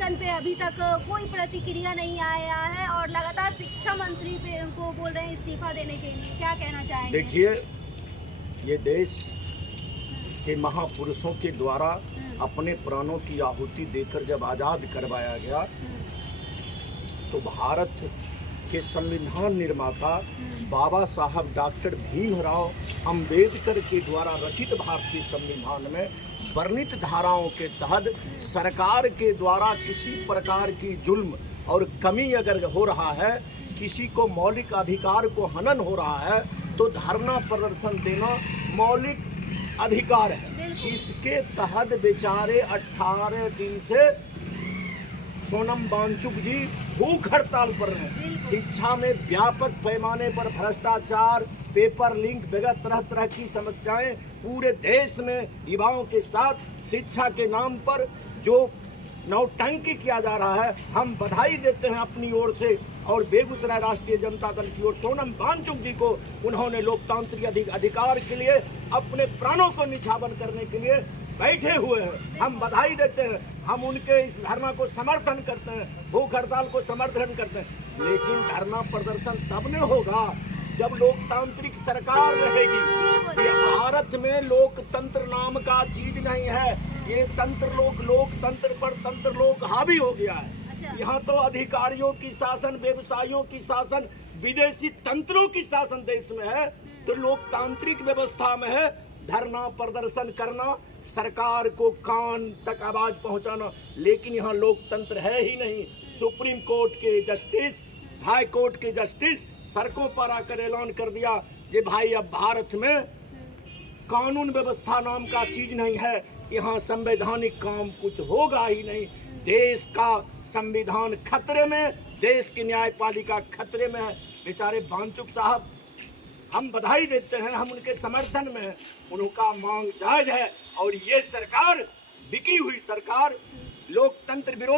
पे अभी तक कोई प्रतिक्रिया नहीं आया है और लगातार शिक्षा मंत्री पे उनको बोल रहे हैं इस्तीफा देने के लिए, क्या कहना चाहेंगे? देखिए, ये देश के महापुरुषों के द्वारा अपने प्राणों की आहुति देकर जब आज़ाद करवाया गया, तो भारत के संविधान निर्माता बाबा साहब डॉक्टर भीमराव अंबेडकर के द्वारा रचित भारतीय संविधान में वर्णित धाराओं के तहत सरकार के द्वारा किसी प्रकार की जुल्म और कमी अगर हो रहा है, किसी को मौलिक अधिकार को हनन हो रहा है, तो धरना प्रदर्शन देना मौलिक अधिकार है। इसके तहत बेचारे 18 दिन से सोनम वांगचुक जी भूख हड़ताल पर हैं। शिक्षा में व्यापक पैमाने पर भ्रष्टाचार, पेपर लीक वगैरह तरह तरह की समस्याएं पूरे देश में युवाओं के साथ शिक्षा के नाम पर जो नौटंकी किया जा रहा है, हम बधाई देते हैं अपनी ओर से। और बेगूसराय राष्ट्रीय जनता दल की ओर सोनम वांगचुक जी को उन्होंने लोकतांत्रिक अधिकार के लिए अपने प्राणों को निछावर करने के लिए बैठे हुए हैं, हम बधाई देते हैं। हम उनके इस धरना को समर्थन करते हैं, भूख हड़ताल को समर्थन करते हैं। लेकिन धरना प्रदर्शन तब न होगा जब लोकतांत्रिक सरकार रहेगी। ये भारत में लोकतंत्र नाम का चीज नहीं है, ये तंत्र लोकतंत्र पर तंत्र लोक हावी हो गया है। यहाँ तो अधिकारियों की शासन, व्यवसायियों की शासन, विदेशी तंत्रों की शासन देश में है, तो लोकतांत्रिक व्यवस्था में है धरना प्रदर्शन करना, सरकार को कान तक आवाज पहुंचाना। लेकिन यहाँ लोकतंत्र है ही नहीं। सुप्रीम कोर्ट के जस्टिस, हाई कोर्ट के जस्टिस सड़कों पर आकर ऐलान कर दिया कि भाई अब भारत में कानून व्यवस्था नाम का चीज नहीं है, यहाँ संवैधानिक काम कुछ होगा ही नहीं। देश का संविधान खतरे में, देश की न्यायपालिका खतरे में है। बेचारे वांगचुक साहब, हम बधाई देते हैं, हम उनके समर्थन में हैं, उनका मांग जायज है। और ये सरकार, बिकी हुई सरकार, लोकतंत्र विरोधी